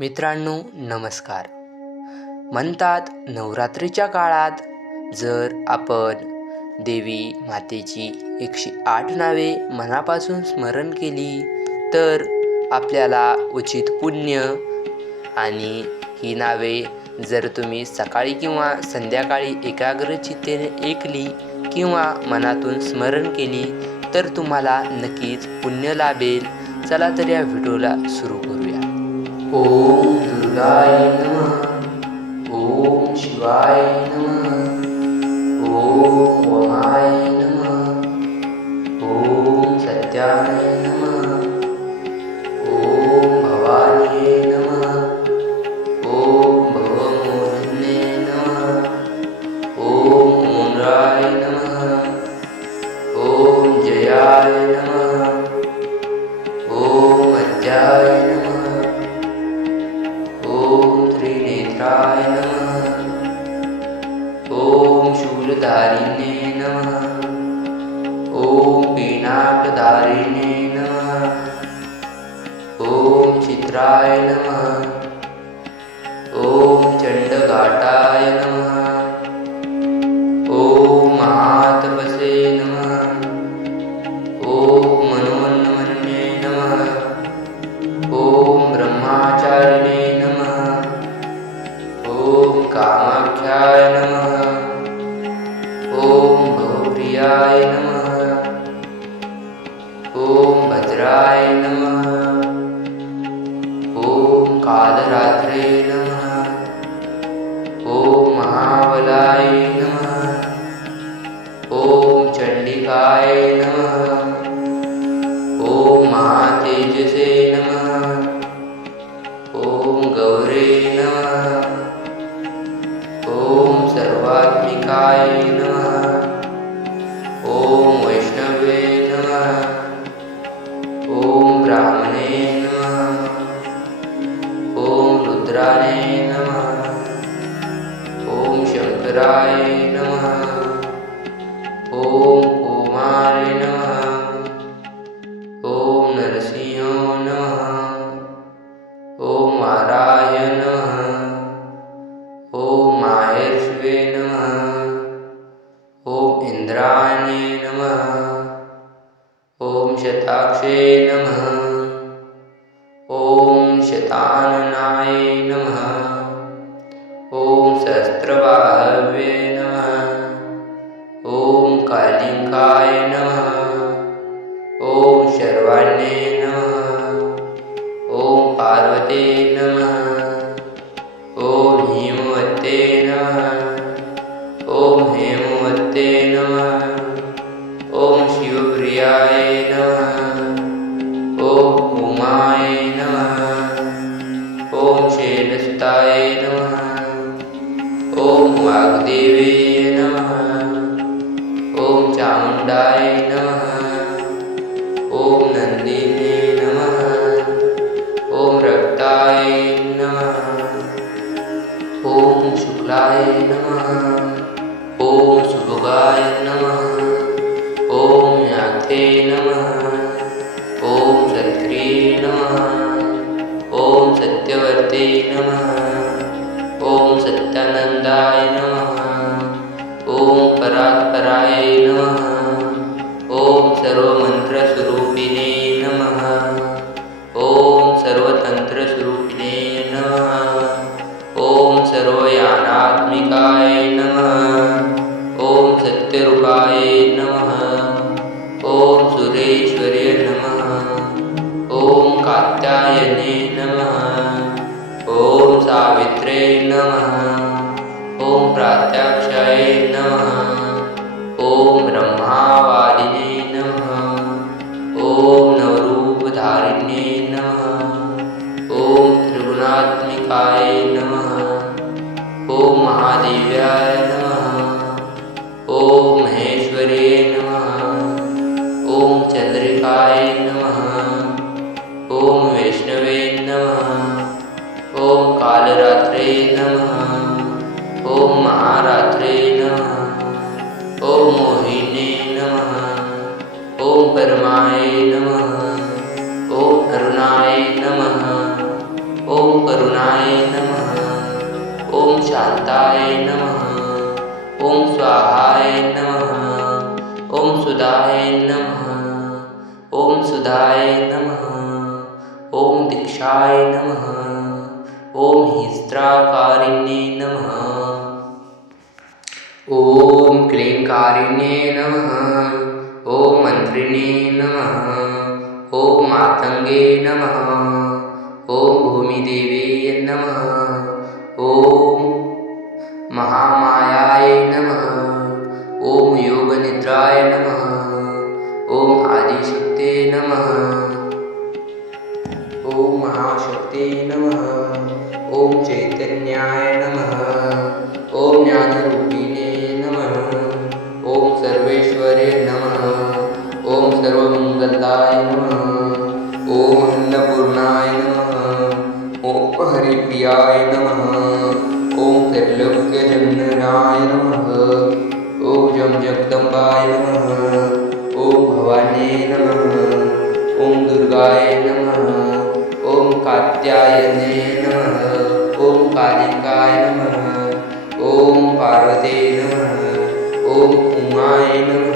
मित्रांनो नमस्कार. म्हणतात नवरात्रीच्या काळात जर आपण देवी मातेची एकशे आठ नावे मनापासून स्मरण केली तर आपल्याला उचित पुण्य आणि ही नावे जर तुम्ही सकाळी किंवा संध्याकाळी एकाग्रचित्तेने ऐकली किंवा मनातून स्मरण केली तर तुम्हाला नक्कीच पुण्य लाभेल. चला तर या व्हिडिओला सुरू करू. Om Shivaya Namah. Om Om ॐ पीनाटदारिण्ये नमः। ॐ चित्राय नमः। रुद्राय नमः। ॐ कालरात्रे नमः। ॐ महाबलाय नमः। ॐ चण्डिकाय नमः। ॐ महातेजसे ओम शताननाय नमः। ॐ सहस्रबाहवे ವಾಗ್ದೇವೇ ओम नमः। ओम सत्यरूपाय नमः। ओम सुरेश्वरे नमः। ओम कात्यायने नमः। ओम सावित्रे नमः। ओम प्रात्या परमाय नमः। ॐ अरुणाय नमः। ॐ करुणाय नमः। ॐ शांताय नमः। ॐ स्वाहाय नमः। ॐ सुधाय नमः। ॐ सुधाय नमः। ॐ दीक्षाय नमः। ॐ हिस्त्राकारिण्ये नमः। ॐ क्लीङ्कारिण्ये नमः। ॐ मातङ्गे नमः। ॐ भूमिदेवे नमः। ॐ महामायाय नमः। ॐ योगनिद्राय नमः। ॐ आदिशक्ते नमः। ॐ महाशक्ते नमः। ॐ चैतन्याय सूर्याय नमः ॐ त्रैलोक्यजननाय नमः ॐ जं जगदम्बाय नमः ॐ भवाने नमः ॐ दुर्गाय नमः ॐ कात्यायने नमः ॐ कालिकाय नमः ॐ पार्वते नमः ॐ उमाय नमः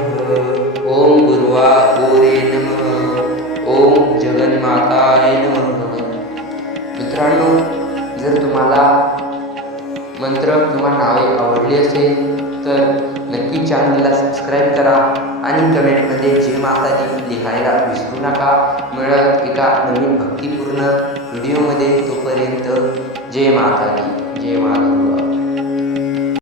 आवडली असेल तर नक्की चॅनलला सबस्क्राईब करा आणि कमेंटमध्ये जे माता दी लिहायला विसरू नका. मिळत एका नवीन भक्तिपूर्ण व्हिडिओमध्ये तोपर्यंत जय माता दी जय माता